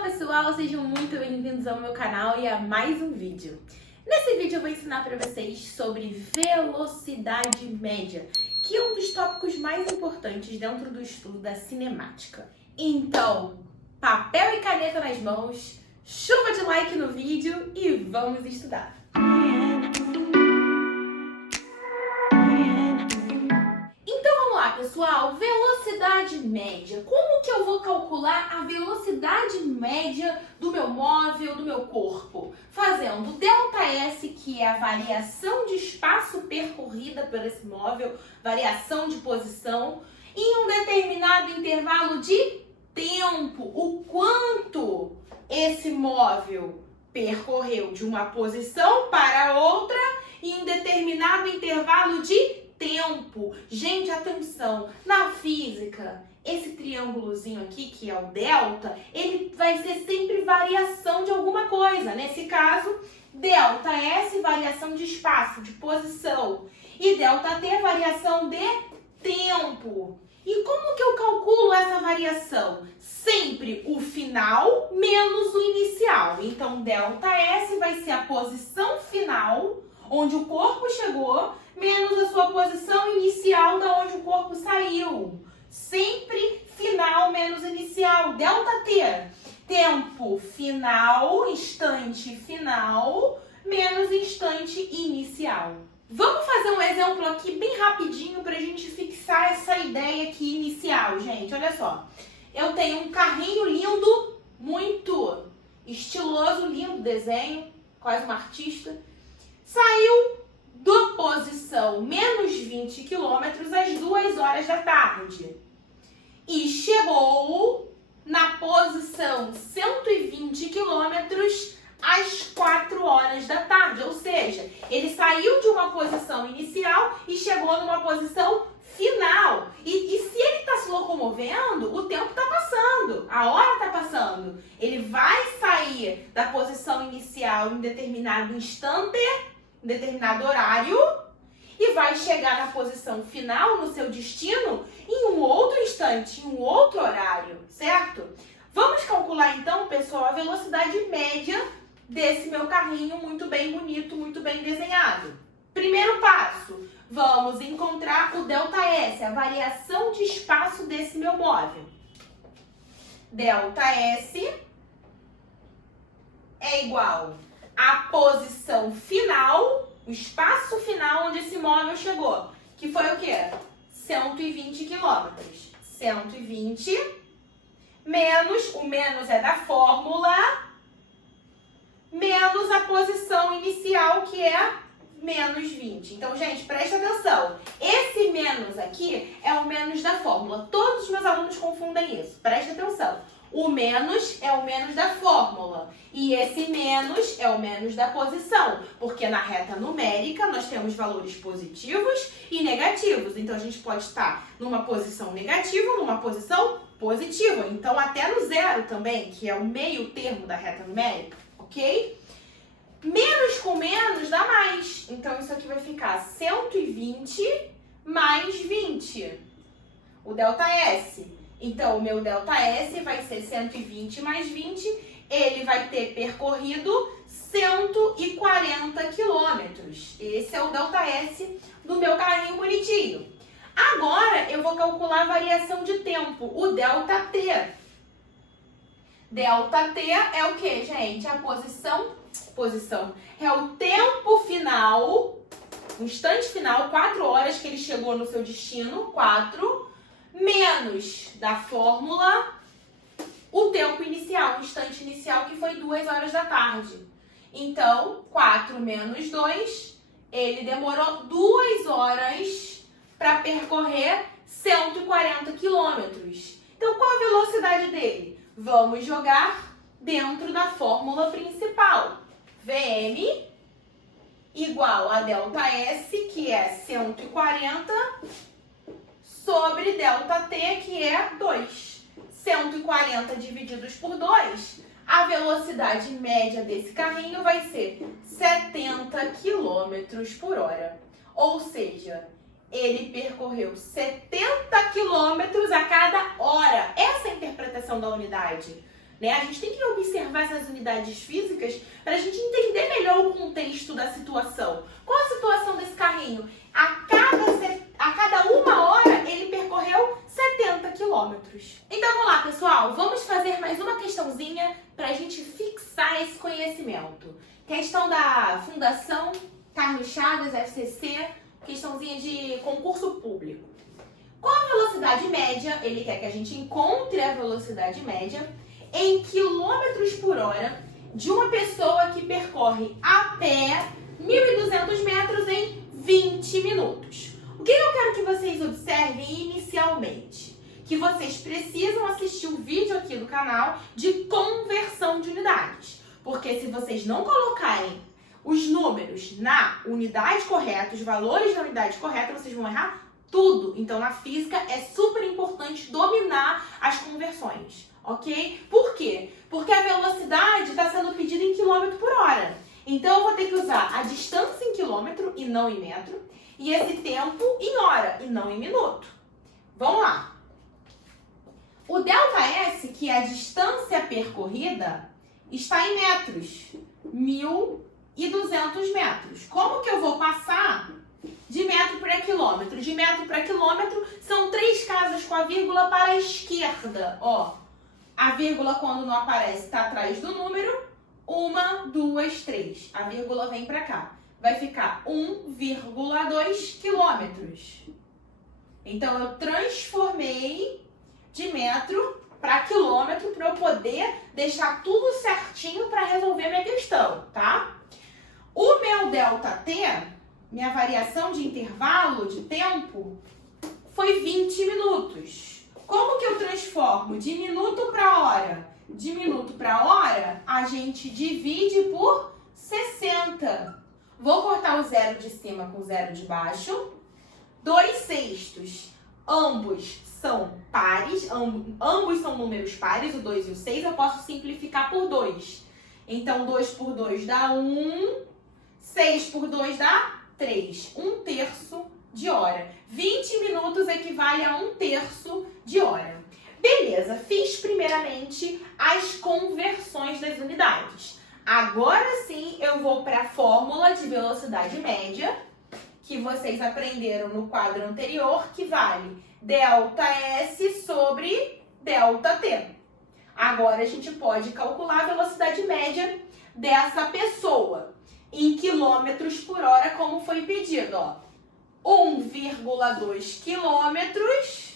Olá pessoal, sejam muito bem-vindos ao meu canal e a mais um vídeo. Nesse vídeo eu vou ensinar para vocês sobre velocidade média, que é um dos tópicos mais importantes dentro do estudo da cinemática. Então, papel e caneta nas mãos, chuva de like no vídeo e vamos estudar! Pessoal, velocidade média. Como que eu vou calcular a velocidade média do meu móvel, do meu corpo? Fazendo ΔS, que é a variação de espaço percorrida por esse móvel, variação de posição, em um determinado intervalo de tempo. O quanto esse móvel percorreu de uma posição para outra em um determinado intervalo de tempo. Gente, atenção, na física, esse triângulozinho aqui, que é o delta, ele vai ser sempre variação de alguma coisa. Nesse caso, ΔS, variação de espaço, de posição, e ΔT, variação de tempo. E como que eu calculo essa variação? Sempre o final menos o inicial. Então, ΔS vai ser a posição final, onde o corpo chegou, menos a sua posição inicial da onde o corpo saiu. Sempre final menos inicial. ΔT, tempo final, instante final, menos instante inicial. Vamos fazer um exemplo aqui bem rapidinho para a gente fixar essa ideia aqui inicial, gente. Olha só, eu tenho um carrinho lindo, muito estiloso, lindo desenho, quase uma artista. Saiu da posição menos 20 quilômetros às 2 horas da tarde e chegou na posição 120 quilômetros às 4 horas da tarde. Ou seja, ele saiu de uma posição inicial e chegou numa posição final. E se ele está se locomovendo, o tempo está passando, a hora está passando. Ele vai sair da posição inicial em determinado instante, em determinado horário, e vai chegar na posição final, no seu destino, em um outro instante, em um outro horário, certo? Vamos calcular então, pessoal, a velocidade média desse meu carrinho muito bem bonito, muito bem desenhado. Primeiro passo, vamos encontrar o ΔS, a variação de espaço desse meu móvel. ΔS é igual a posição final, o espaço final onde esse móvel chegou, que foi o quê? 120 quilômetros. 120 menos, o menos é da fórmula, menos a posição inicial, que é menos 20. Então, gente, preste atenção. Esse menos aqui é o menos da fórmula. Todos os meus alunos confundem isso. Preste atenção. O menos é o menos da fórmula e esse menos é o menos da posição, porque na reta numérica nós temos valores positivos e negativos. Então, a gente pode estar numa posição negativa, numa posição positiva. Então, até no zero também, que é o meio termo da reta numérica, ok? Menos com menos dá mais. Então, isso aqui vai ficar 120 mais 20. O ΔS. Então, o meu ΔS vai ser 120 mais 20, ele vai ter percorrido 140 quilômetros. Esse é o ΔS do meu carrinho bonitinho. Agora, eu vou calcular a variação de tempo, o ΔT. ΔT é o que, gente? A posição. É o tempo final, o instante final, 4 horas que ele chegou no seu destino, 4, menos da fórmula, o tempo inicial, o instante inicial, que foi 2 horas da tarde. Então, 4 menos 2, ele demorou 2 horas para percorrer 140 quilômetros. Então, qual a velocidade dele? Vamos jogar dentro da fórmula principal. VM igual a ΔS, que é 140, sobre ΔT, que é 2. 140 divididos por 2, a velocidade média desse carrinho vai ser 70 km por hora. Ou seja, ele percorreu 70 km a cada hora. Essa é a interpretação da unidade. né? A gente tem que observar essas unidades físicas para a gente entender melhor o contexto da situação. Qual a situação desse carrinho? A cada 1 hora ele percorreu 70 quilômetros. Então vamos lá, pessoal, vamos fazer mais uma questãozinha para a gente fixar esse conhecimento. Questão da Fundação Carlos Chagas, FCC, questãozinha de concurso público. Qual a velocidade média? Ele quer que a gente encontre a velocidade média em quilômetros por hora de uma pessoa que percorre a pé 1.200 metros em 20 minutos. O que eu quero que vocês observem inicialmente? Que vocês precisam assistir o vídeo aqui do canal de conversão de unidades. Porque se vocês não colocarem os números na unidade correta, os valores na unidade correta, vocês vão errar tudo. Então, na física, é super importante dominar as conversões, ok? Por quê? Porque a velocidade está sendo pedida em quilômetro por hora. Então, eu vou ter que usar a distância em quilômetro e não em metro, e esse tempo em hora e não em minuto. Vamos lá. O ΔS, que é a distância percorrida, está em metros. 1.200 metros. Como que eu vou passar de metro para quilômetro? De metro para quilômetro são 3 casas com a vírgula para a esquerda. Ó, a vírgula, quando não aparece, está atrás do número. 1, 2, 3. A vírgula vem para cá. Vai ficar 1,2 quilômetros. Então, eu transformei de metro para quilômetro para eu poder deixar tudo certinho para resolver minha questão, tá? O meu ΔT, minha variação de intervalo de tempo, foi 20 minutos. Como que eu transformo de minuto para hora? De minuto para hora, a gente divide por 60. Vou cortar o zero de cima com o zero de baixo. 2/6. Ambos são pares, ambos são números pares, o 2 e o 6. Eu posso simplificar por 2. Então, 2 por 2 dá 1. 6 por 2 dá 3. 1/3 de hora. 20 minutos equivale a 1/3 de hora. Beleza, fiz primeiramente as conversões das unidades. Agora sim eu vou para a fórmula de velocidade média, que vocês aprenderam no quadro anterior, que vale ΔS sobre ΔT. Agora a gente pode calcular a velocidade média dessa pessoa em quilômetros por hora, como foi pedido, ó. 1,2 quilômetros.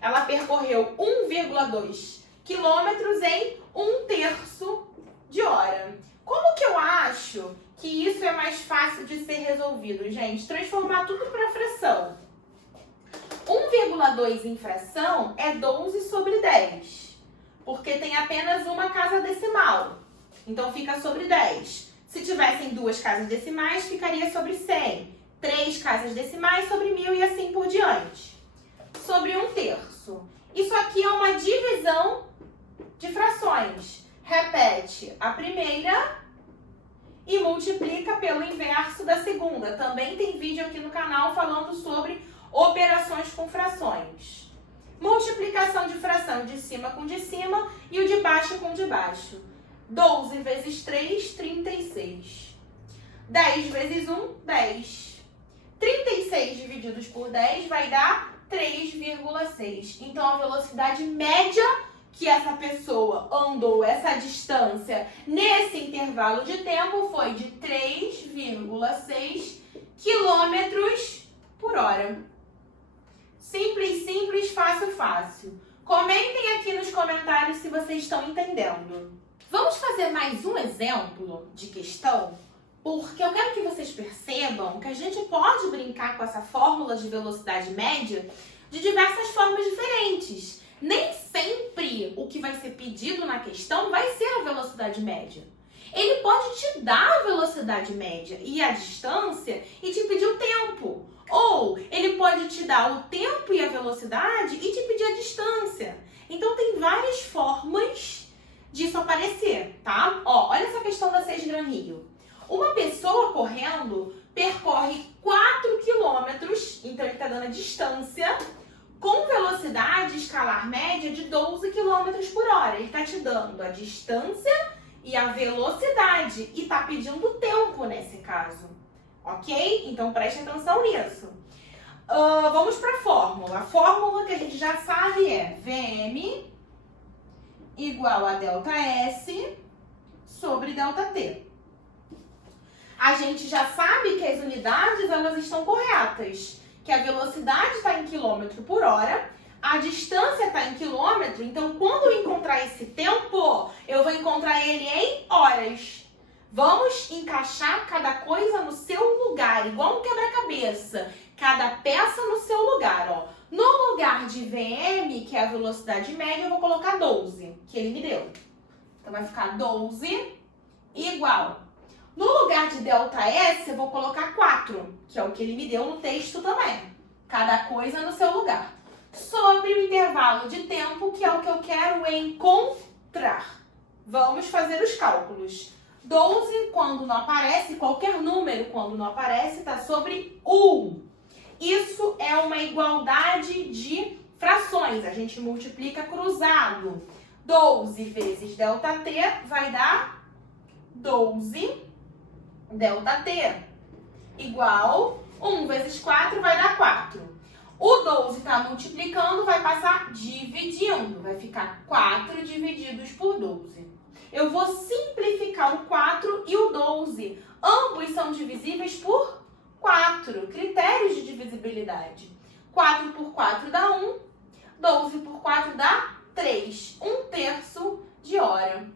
Ela percorreu 1,2 quilômetros em 1/3 de hora. Como que eu acho que isso é mais fácil de ser resolvido, gente? Transformar tudo para fração. 1,2 em fração é 12 sobre 10, porque tem apenas uma casa decimal. Então, fica sobre 10. Se tivessem 2 casas decimais, ficaria sobre 100. 3 casas decimais sobre 1.000 e assim por diante. Sobre 1/3. Isso aqui é uma divisão de frações. Repete a primeira e multiplica pelo inverso da segunda. Também tem vídeo aqui no canal falando sobre operações com frações. Multiplicação de fração de cima com de cima e o de baixo com de baixo. 12 vezes 3, 36. 10 vezes 1, 10. 36 divididos por 10 vai dar 3,6. Então, a velocidade média que essa pessoa andou essa distância nesse intervalo de tempo foi de 3,6 quilômetros por hora. Simples, simples, fácil, fácil. Comentem aqui nos comentários se vocês estão entendendo. Vamos fazer mais um exemplo de questão, porque eu quero que vocês percebam que a gente pode brincar com essa fórmula de velocidade média de diversas formas diferentes. Nem sempre o que vai ser pedido na questão vai ser a velocidade média. Ele pode te dar a velocidade média e a distância e te pedir o tempo. Ou ele pode te dar o tempo e a velocidade e te pedir a distância. Então tem várias formas disso aparecer, tá? Ó, olha essa questão da 6 Gran Rio. Uma pessoa correndo percorre 4 quilômetros, então ele está dando a distância, com velocidade escalar média de 12 km por hora. Ele está te dando perguntando a distância e a velocidade e tá pedindo tempo nesse caso, ok? Então preste atenção nisso. Vamos para a fórmula. A fórmula que a gente já sabe é Vm igual a ΔS sobre ΔT. A gente já sabe que as unidades elas estão corretas, que a velocidade está em quilômetro por hora, a distância está em quilômetro, então quando eu encontrar esse tempo, eu vou encontrar ele em horas. Vamos encaixar cada coisa no seu lugar, igual um quebra-cabeça. Cada peça no seu lugar, ó. No lugar de Vm, que é a velocidade média, eu vou colocar 12, que ele me deu. Então vai ficar 12 igual. No lugar de ΔS, eu vou colocar 4, que é o que ele me deu no texto também. Cada coisa no seu lugar. Sobre o intervalo de tempo, que é o que eu quero encontrar. Vamos fazer os cálculos. 12, quando não aparece, qualquer número quando não aparece, está sobre 1. Isso é uma igualdade de frações. A gente multiplica cruzado. 12 vezes ΔT vai dar 12 ΔT. Igual 1 vezes 4 vai dar 4. O 12 está multiplicando, vai passar dividindo. Vai ficar 4 divididos por 12. Eu vou simplificar o 4 e o 12. Ambos são divisíveis por 4. Critérios de divisibilidade. 4 por 4 dá 1. 12 por 4 dá 3. 1/3 de hora.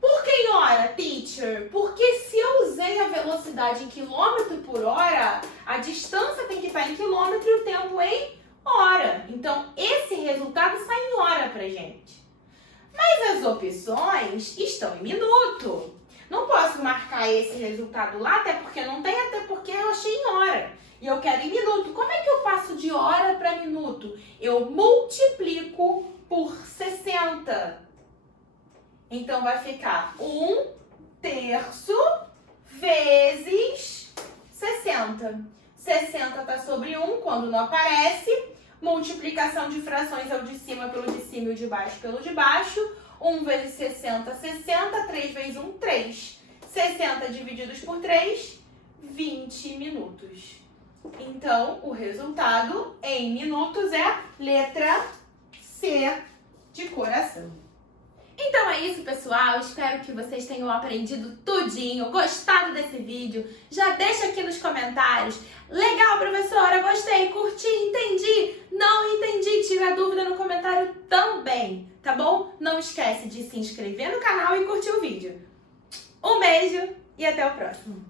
Por que em hora, teacher? Porque se eu usei a velocidade em quilômetro por hora, a distância tem que estar em quilômetro e o tempo em hora. Então, esse resultado sai em hora pra gente. Mas as opções estão em minuto. Não posso marcar esse resultado lá, até porque não tem, até porque eu achei em hora. E eu quero em minuto. Como é que eu passo de hora para minuto? Eu multiplico por 60. Então, vai ficar 1/3 vezes 60. 60 está sobre 1, quando não aparece. Multiplicação de frações é o de cima pelo de cima e o de baixo pelo de baixo. 1 vezes 60, 60. 3 vezes 1, 3. 60 divididos por 3, 20 minutos. Então, o resultado em minutos é letra C de coração. Então é isso, pessoal. Espero que vocês tenham aprendido tudinho, gostado desse vídeo. Já deixa aqui nos comentários. Legal, professora, gostei, curti, entendi, não entendi. Tira dúvida no comentário também, tá bom? Não esquece de se inscrever no canal e curtir o vídeo. Um beijo e até o próximo.